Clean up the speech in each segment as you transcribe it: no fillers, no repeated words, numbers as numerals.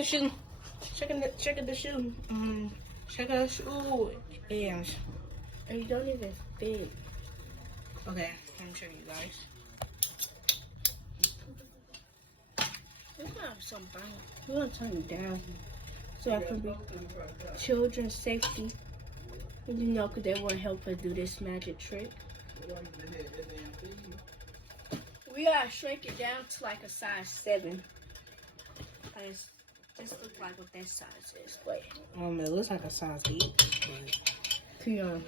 the shoe. Checking the shoe. Check the shoe. Yeah. And you don't even fit. Okay, let me show you guys. It's not something. You want to turn it down so I can be children's safety. You know, because they want to help us do this magic trick. We gotta shrink it down to like a size 7. Because this looks like what that size is. Wait. It looks like a size 8. Keon.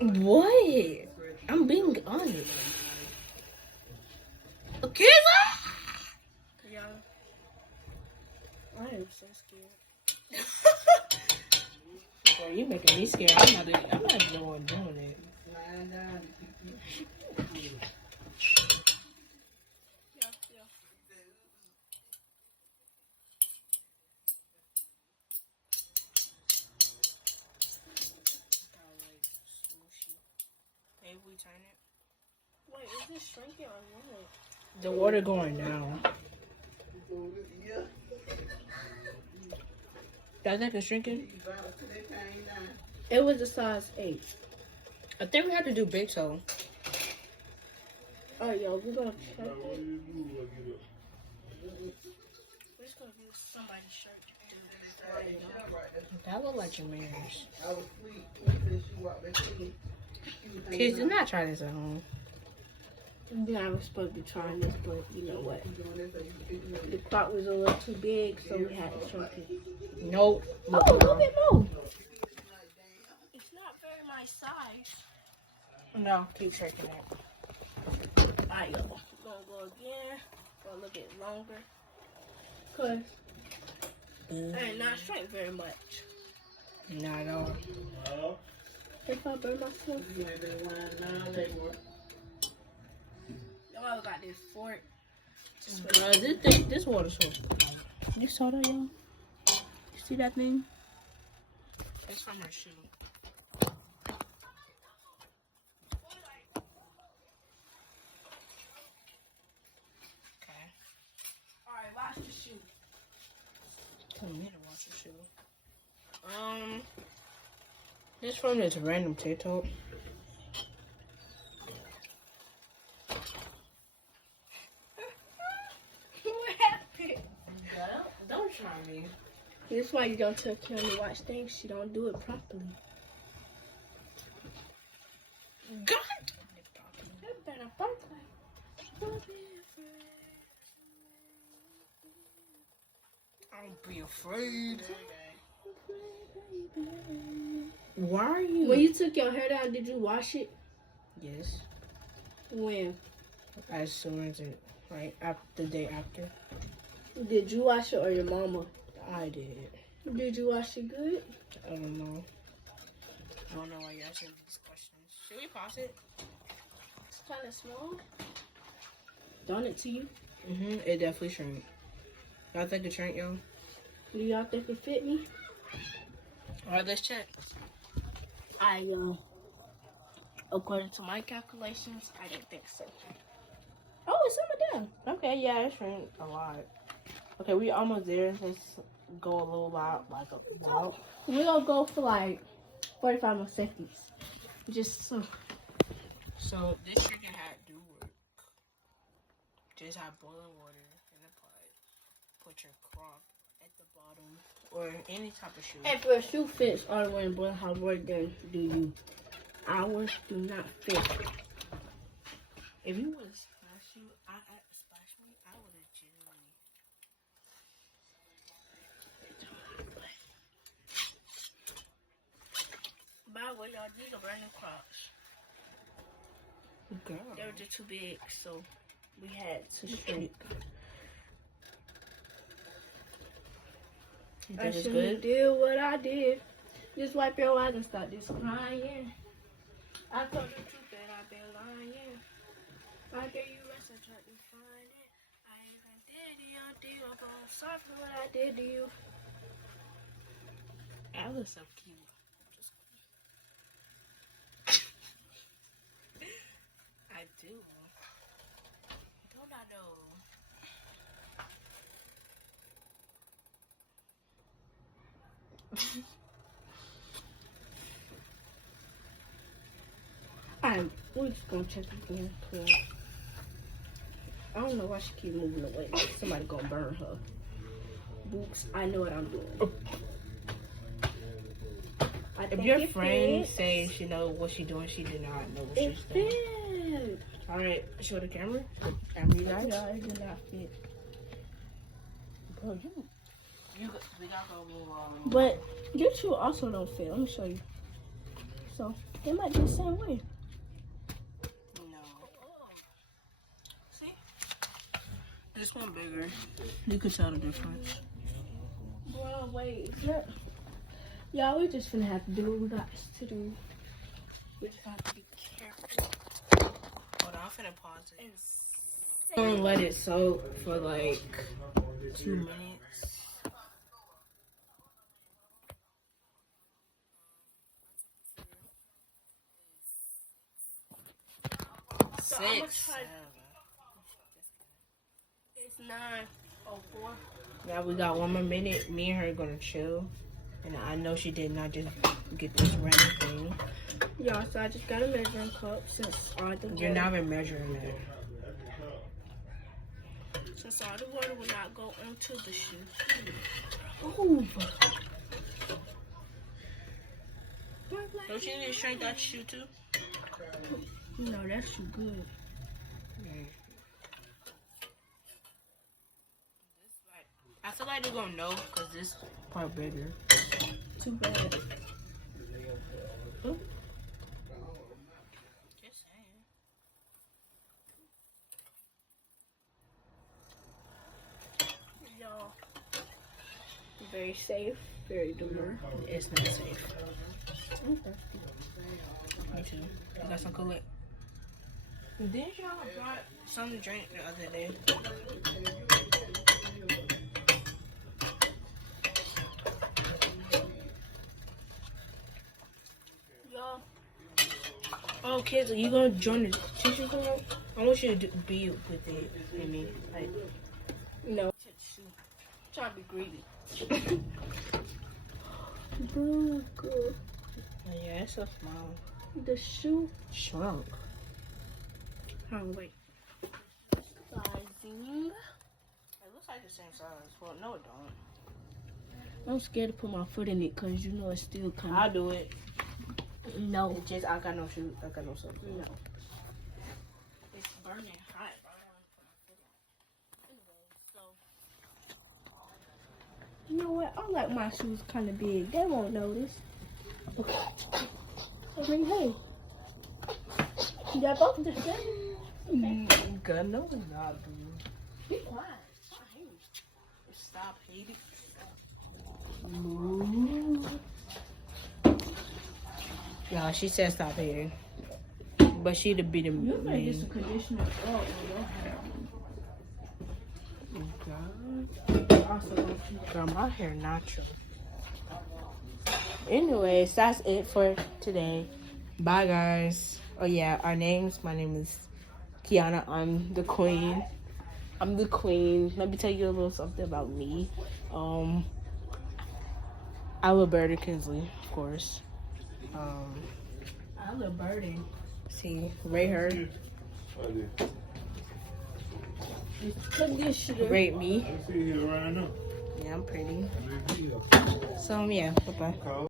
What? I'm being honest. Okay. Keon. I am so scared. Boy, you making me scared. I'm not the one doing it. Maybe we turn it. Wait, is this shrinking or what? The water going down. Y'all think it's shrinking? It was a size 8. I think we have to do big toe. Oh, yo, we're gonna check it. We're just gonna use somebody's shirt to do this. That look like your mirrors. Kids, do not try this at home. Yeah, I was supposed to be trying this, but you know what? The clock was a little too big, so we had to shrink it. Nope. Oh, a little bit more. It's not very my size. No, keep shrinking it. Alright, yo. We're gonna go again for a little bit longer. Cause I did not shrink very much. Not at all. If I burn myself. Oh, I got this fork. Bro, this water's so cold. You saw that, y'all? You see that thing? It's from her shoe. Okay. Alright, wash the shoe. Tell me to wash the shoe. This from this random TikTok. What happened? Don't try me. This is why you don't tell Kim to watch things. She don't do it properly. God. You better bark like. Don't be afraid. Why are you? When you took your hair down, did you wash it? Yes. When? As soon as it, like, the day after. Did you wash it or your mama? I did. Did you wash it good? I don't know. I don't know why you're asking these questions. Should we pause it? It's kind of small. Done it to you? It definitely shrank. Y'all think it shrank, yo? Do y'all think it fit me? Alright, let's check. According to my calculations, I didn't think so. Oh, it's on down. Okay, yeah, it shrank a lot. Okay, we almost there. Let's go a little lot, like a lot. We're gonna go for like 45 more seconds. Just so. So this shrinking hat do work. Just have boiling water in a pot. Put your crop at the bottom or any type of shoe. If your shoe fits all the way in boiling hot water, then do you? Ours do not fit. If you would splash you, splash me, I would have genuinely. By the way, y'all, these are brand new Crocs. Girl. They were just too big, so we had to shrink. You I think it's shouldn't good? do what I did. Just wipe your eyes and stop this crying. I told the truth that I've been lying. I gave you rest and tried to find it. I even did your deal, but I'm sorry for what I did to you. That was so cute. I do. Don't I know? Alright, we're just gonna check again. Cause I don't know why she keep moving away. Somebody gonna burn her. Books, I know what I'm doing. If your friend says she know what she doing, she did not know what she's doing. Fit. All right, show the camera. Camera, you guys. No, it did not fit. Bro, we got to move on. But your shoe also don't fit. Let me show you. So they might be the same way. No. See? This one bigger. You can tell the difference. Bro, wait. Y'all, we just finna have to do what we got to do. We just have to be careful. Hold on, I'm finna pause it. I'm gonna let it soak for like 2 minutes. So I'm gonna 6. try. It's 9:04. Now we got 1 more minute. Me and her are gonna chill. And I know she did not just get this random thing. Y'all, so I just got a measuring cup since all the You're not even measuring it. Since all the water will not go onto the shoe. Ooh. Don't you need to shrink that shoe too? No, that shoe good. I feel like they're gonna know because this part bigger. Too bad. Just saying. Y'all, very safe, very demure. It's not safe. I'm thirsty. Me too. You got some Kool-Aid? Didn't y'all brought some to drink the other day? Y'all, Oh, kids, are you gonna join the teacher club? I want you to be with it. I mean, like, no. Trying to be greedy. Bro, good. oh, yeah, it's so small. The shoe. Shrunk. Oh, wait. Sizing. It looks like the same size. Well, no, it don't. I'm scared to put my foot in it because you know it's still kind I'll do it. No. It's just I got no shoes. I got no socks. No. It's burning hot. You know what? I like my shoes kind of big. They won't notice. Okay. I mean, hey. Y'all both the same. God, no, it's not, dude. Be quiet. Stop hating. Y'all, she said stop hating. But she'd be the You may get main. some conditioner on your hair. God. Also, don't you Girl, my hair natural. Anyways, that's it for today. Bye, guys. Oh, yeah, our names. My name is Kiana. I'm the queen. Let me tell you a little something about me. Alberta Kinsley, of course. I love birding. See, rate her. Conditioner. Rate me. I see you right now. Yeah, I'm pretty. So, yeah, bye-bye.